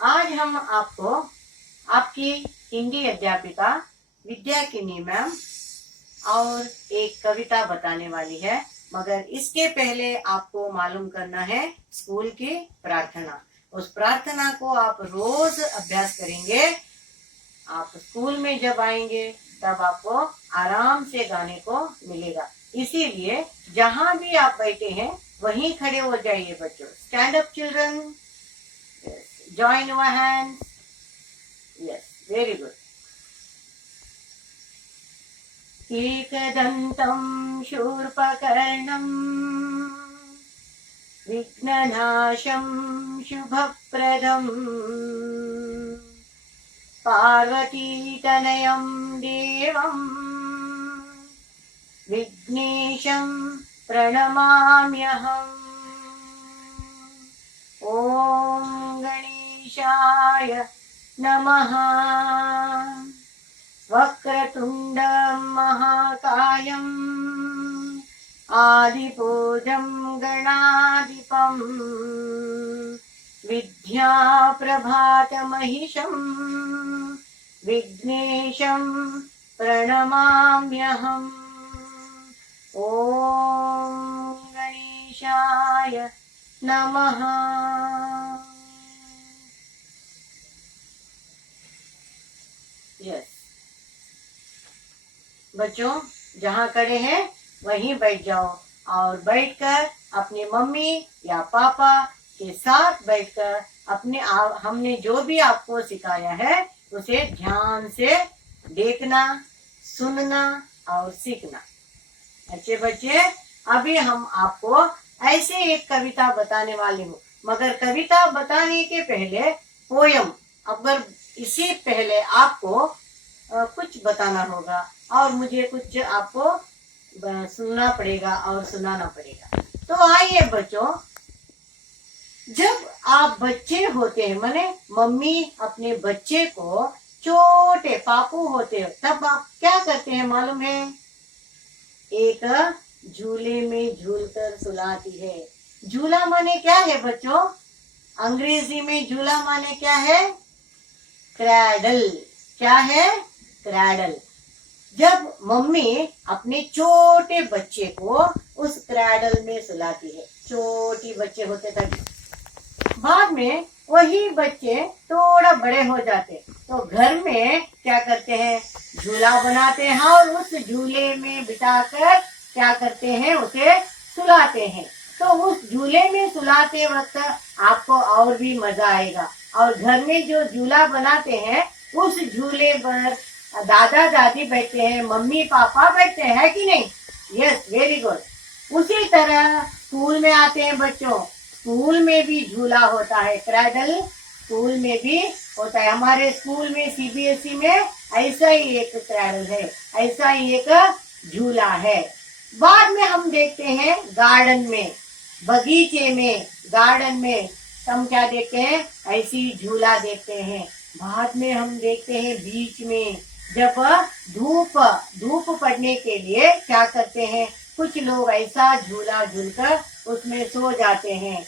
आज हम आपको आपकी हिंदी अध्यापिका विद्याकिनी मैम और एक कविता बताने वाली है, मगर इसके पहले आपको मालूम करना है स्कूल की प्रार्थना। उस प्रार्थना को आप रोज अभ्यास करेंगे। आप स्कूल में जब आएंगे तब आपको आराम से गाने को मिलेगा। इसीलिए जहां भी आप बैठे हैं वहीं खड़े हो जाइए बच्चों। Stand up children, join your hands. Yes, very good. एकदन्तं शूर्पकर्णं विघ्ननाशं शुभप्रदं पार्वतीतनयं देवं विघ्नेशं प्रणमाम्यहम्। ॐ गणेशाय नमः। वक्रतुण्डं महाकायं आदिपूजं गणाधिपं विद्याप्रभातमहिषं विघ्नेशं प्रणमाम्यहम्। ॐ गणेशाय नमः। यस बच्चों, जहाँ खड़े हैं वहीं बैठ जाओ और बैठकर अपने मम्मी या पापा के साथ बैठकर हमने जो भी आपको सिखाया है उसे ध्यान से देखना, सुनना और सीखना। अच्छे बच्चे, अभी हम आपको ऐसे एक कविता बताने वाले हूँ, मगर कविता बताने के पहले पोयम, अगर इससे पहले आपको कुछ बताना होगा और मुझे कुछ आपको सुनना पड़ेगा और सुनाना पड़ेगा। तो आइए बच्चों, जब आप बच्चे होते हैं, माने मम्मी अपने बच्चे को छोटे पापू होते हो, तब आप क्या करते हैं मालूम है? एक झूले में झूलकर सुलाती है। झूला माने क्या है बच्चों? अंग्रेजी में झूला माने क्या है? क्रैडल। क्या है? क्रैडल। जब मम्मी अपने छोटे बच्चे को उस क्रैडल में सुलाती है, छोटी बच्चे होते तक, बाद में वही बच्चे थोड़ा बड़े हो जाते तो घर में क्या करते हैं? झूला बनाते हैं और उस झूले में बिठाकर क्या करते हैं? उसे सुलाते हैं। तो उस झूले में सुलाते वक्त आपको और भी मजा आएगा। और घर में जो झूला बनाते हैं उस झूले पर दादा दादी बैठते हैं, मम्मी पापा बैठते हैं कि नहीं? Yes, very good. उसी तरह स्कूल में आते हैं बच्चों, स्कूल में भी झूला होता है, क्रैडल स्कूल में भी होता है। हमारे स्कूल में सीबीएसई में ऐसा ही एक क्रैडल है, ऐसा ही एक झूला है। बाद में हम देखते हैं गार्डन में, बगीचे में, गार्डन में हम क्या देखते हैं? ऐसी झूला देखते हैं। बाद में हम देखते हैं बीच में, जब धूप पड़ने के लिए क्या करते हैं? कुछ लोग ऐसा झूला झूलकर उसमें सो जाते हैं।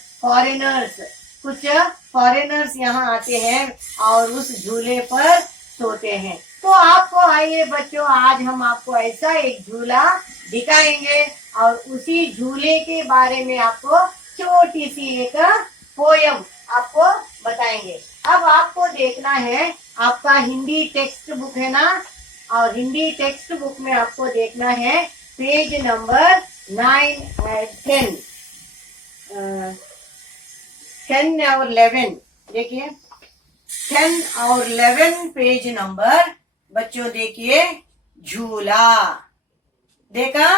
कुछ फॉरेनर्स यहाँ आते हैं और उस झूले पर सोते हैं। तो आपको आइए बच्चों, आज हम आपको ऐसा एक झूला दिखाएंगे और उसी झूले के बारे में आपको छोटी सी एक पोयम आपको बताएंगे। अब आपको देखना है, आपका हिंदी टेक्स्ट बुक है ना, और हिंदी टेक्स्ट बुक में आपको देखना है पेज नंबर 9, 10 और 11। देखिए 10 और 11 पेज नंबर बच्चों देखिए। झूला देखा?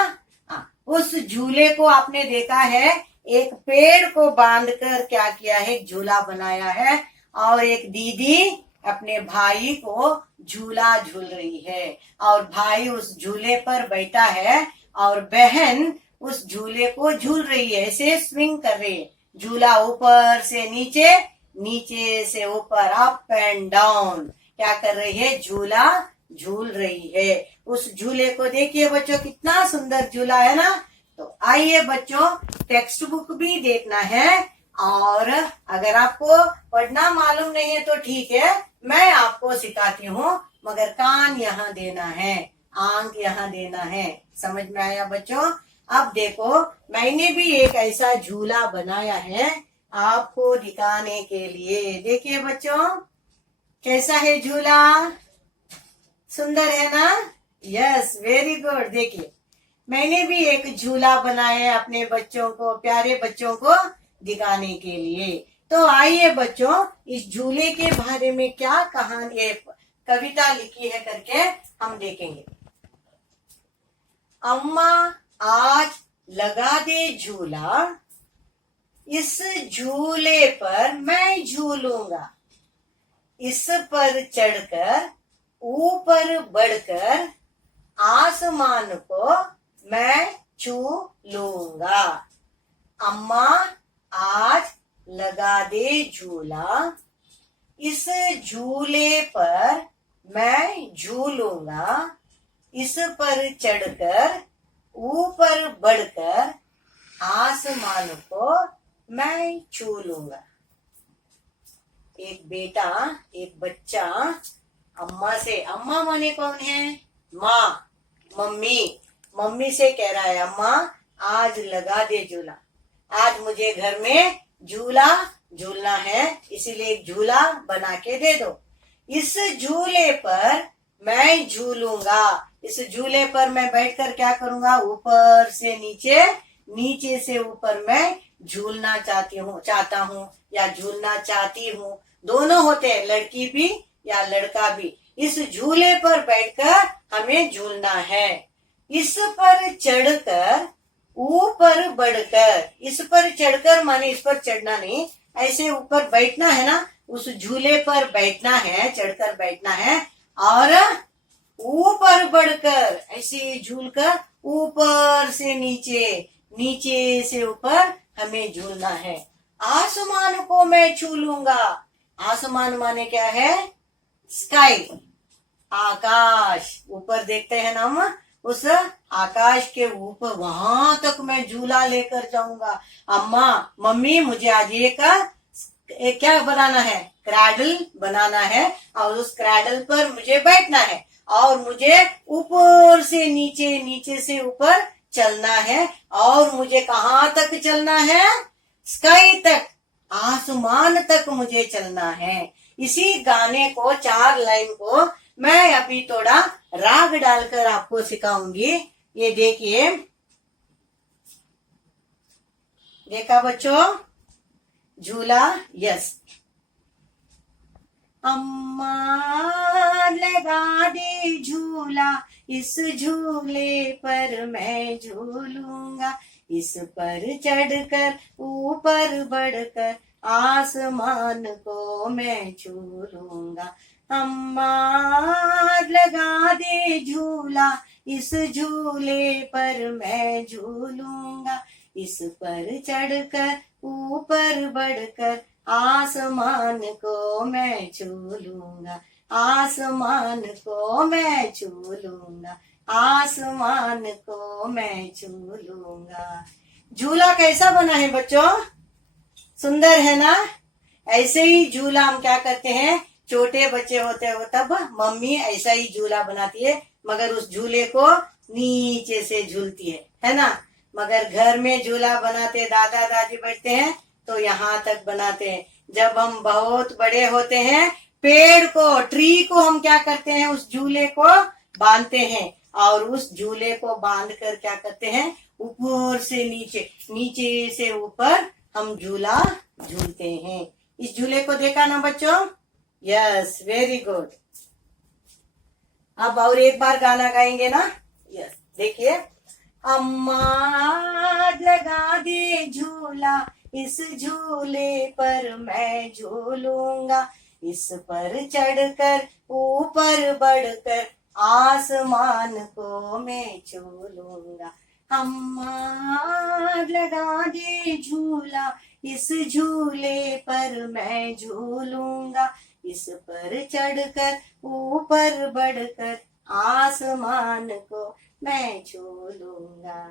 उस झूले को आपने देखा है, एक पेड़ को बांधकर क्या किया है? झूला बनाया है। और एक दीदी अपने भाई को झूला झूल रही है और भाई उस झूले पर बैठा है और बहन उस झूले को झूल रही है, ऐसे स्विंग कर रही है। झूला ऊपर से नीचे, नीचे से ऊपर, अप एंड डाउन क्या कर रही है? झूला झूल रही है। उस झूले को देखिए बच्चों, कितना सुंदर झूला है ना। तो आइए बच्चों, टेक्स्ट बुक भी देखना है और अगर आपको पढ़ना मालूम नहीं है तो ठीक है, मैं आपको सिखाती हूँ, मगर कान यहाँ देना है, आंख यहाँ देना है। समझ में आया बच्चों? अब देखो, मैंने भी एक ऐसा झूला बनाया है आपको दिखाने के लिए। देखिए बच्चों, कैसा है झूला? सुंदर है ना? Yes, very good. देखिए, मैंने भी एक झूला बनाया है अपने बच्चों को, प्यारे बच्चों को दिखाने के लिए। तो आइए बच्चों, इस झूले के बारे में क्या कहानी, कविता लिखी है करके हम देखेंगे। अम्मा आज लगा दे झूला, इस झूले पर मैं झूलूंगा, इस पर चढ़कर ऊपर बढ़कर आसमान को मैं छू लूंगा। अम्मा आज लगा दे झूला, इस झूले पर मैं झूलूंगा, इस पर चढ़कर ऊपर बढ़कर आसमान को मैं छू लूंगा। एक बेटा, एक बच्चा अम्मा से, अम्मा माने कौन है? माँ, मम्मी से कह रहा है, अम्मा आज लगा दे झूला, आज मुझे घर में झूला झूलना है, इसीलिए एक झूला बना के दे दो। इस झूले पर मैं झूलूंगा, इस झूले पर मैं बैठकर क्या करूंगा? ऊपर से नीचे, नीचे से ऊपर मैं झूलना चाहता हूँ या झूलना चाहती हूँ। दोनों होते हैं, लड़की भी या लड़का भी। इस झूले पर बैठकर हमें झूलना है। इस पर चढ़कर ऊपर बढ़कर, इस पर चढ़कर माने इस पर चढ़ना नहीं, ऐसे ऊपर बैठना है ना, उस झूले पर बैठना है, चढ़कर बैठना है, और ऊपर बढ़कर ऐसे झूलकर ऊपर से नीचे, नीचे से ऊपर हमें झूलना है। आसमान को मैं छू लूंगा। आसमान माने क्या है? स्काई, आकाश। ऊपर देखते हैं ना हम, उस आकाश के ऊपर, वहां तक मैं झूला लेकर जाऊंगा। अम्मा, मम्मी मुझे आज एक क्या बनाना है? क्रैडल बनाना है, और उस क्रैडल पर मुझे बैठना है, और मुझे ऊपर से नीचे, नीचे से ऊपर चलना है। और मुझे कहाँ तक चलना है? स्काई तक, आसमान तक मुझे चलना है। इसी गाने को, 4 लाइन को मैं अभी थोड़ा राग डालकर आपको सिखाऊंगी। ये देखिए, देखा बच्चों झूला? यस। अम्मा लगा दे झूला, इस झूले पर मैं झूलूंगा, इस पर चढ़कर ऊपर बढ़कर आसमान को मैं छू लूंगा। अम्मा लगा दे झूला, इस झूले पर मैं झूलूंगा, इस पर चढ़कर ऊपर बढ़कर आसमान को मैं छू लूंगा, आसमान को मैं छू लूंगा, आसमान को मैं छू लूंगा। झूला कैसा बना है बच्चों? सुंदर है ना? ऐसे ही झूला हम क्या करते हैं, छोटे बच्चे होते हो तब मम्मी ऐसा ही झूला बनाती है, मगर उस झूले को नीचे से झूलती है ना। मगर घर में झूला बनाते, दादा दादी बैठते हैं तो यहाँ तक बनाते हैं। जब हम बहुत बड़े होते हैं, पेड़ को, ट्री को हम क्या करते हैं, उस झूले को बांधते हैं, और उस झूले को बांध कर क्या करते हैं, ऊपर से नीचे, नीचे से ऊपर हम झूला झूलते हैं। इस झूले को देखा ना बच्चों? Yes, very good. अब और एक बार गाना गाएंगे ना? यस, देखिए। अम्मा लगा दे झूला, इस झूले पर मैं झूलूंगा, इस पर चढ़कर ऊपर बढ़कर आसमान को मैं छू लूंगा। अम्मा लगा दे झूला, इस झूले पर मैं झूलूंगा, इस पर चढ़कर ऊपर बढ़कर आसमान को मैं छू लूंगा।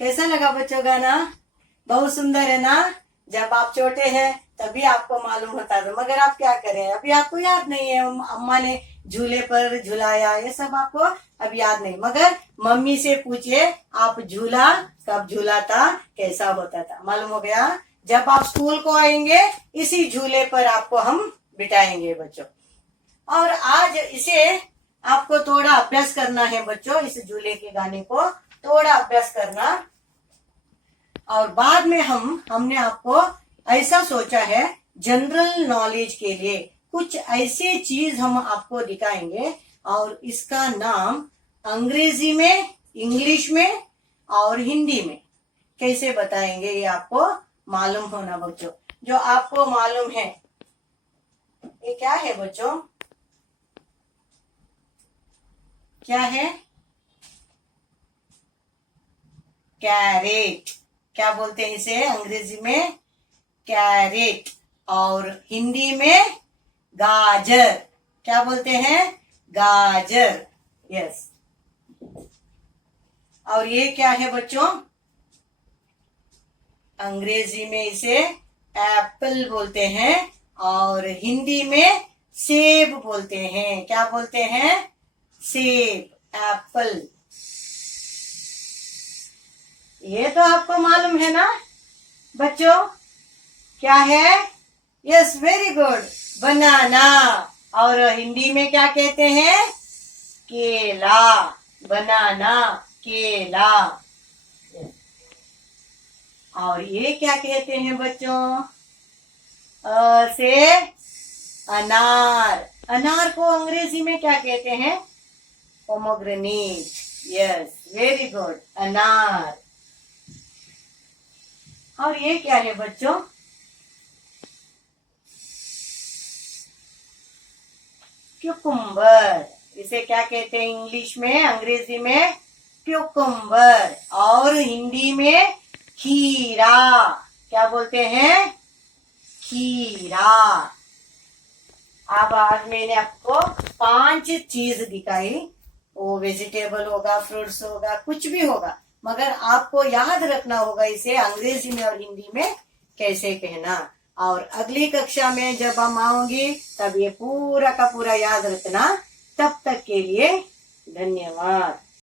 कैसा लगा बच्चों गाना? बहुत सुंदर है ना? जब आप छोटे हैं तभी आपको मालूम होता था, मगर आप क्या करें, अभी आपको याद नहीं है अम्मा ने झूले पर झुलाया, ये सब आपको अब याद नहीं। मगर मम्मी से पूछिए आप झूला कब झूला था, कैसा होता था, मालूम हो गया। जब आप स्कूल को आएंगे इसी झूले पर आपको हम बिठाएंगे बच्चों। और आज इसे आपको थोड़ा अभ्यास करना है बच्चों, इस झूले के गाने को थोड़ा अभ्यास करना। और बाद में हमने आपको ऐसा सोचा है जनरल नॉलेज के लिए कुछ ऐसे चीज हम आपको दिखाएंगे, और इसका नाम अंग्रेजी में, इंग्लिश में और हिंदी में कैसे बताएंगे ये आपको मालूम होना बच्चों। जो आपको मालूम है ये क्या है बच्चों, क्या है, कैरेट। क्या बोलते हैं इसे अंग्रेजी में, कैरेट, और हिंदी में गाजर। क्या बोलते हैं, गाजर, यस। और ये क्या है बच्चों, अंग्रेजी में इसे एप्पल बोलते हैं और हिंदी में सेब बोलते हैं। क्या बोलते हैं, सेब, एप्पल। ये तो आपको मालूम है ना बच्चों, क्या है, यस वेरी गुड, बनाना। और हिंदी में क्या कहते हैं, केला, बनाना, केला। और ये क्या कहते हैं बच्चों, से अनार। अनार को अंग्रेजी में क्या कहते हैं, पोमोग्रेनेट, यस वेरी गुड, अनार। और ये क्या है बच्चों, क्यूकुम्बर। इसे क्या कहते हैं इंग्लिश में, अंग्रेजी में क्यूकुम्बर, और हिंदी में खीरा। क्या बोलते हैं, खीरा। अब आज मैंने आपको 5 चीज दिखाई, वो वेजिटेबल होगा, फ्रूट्स होगा, कुछ भी होगा, मगर आपको याद रखना होगा इसे अंग्रेजी में और हिंदी में कैसे कहना। और अगली कक्षा में जब हम आओगे तब ये पूरा का पूरा याद रखना। तब तक के लिए धन्यवाद।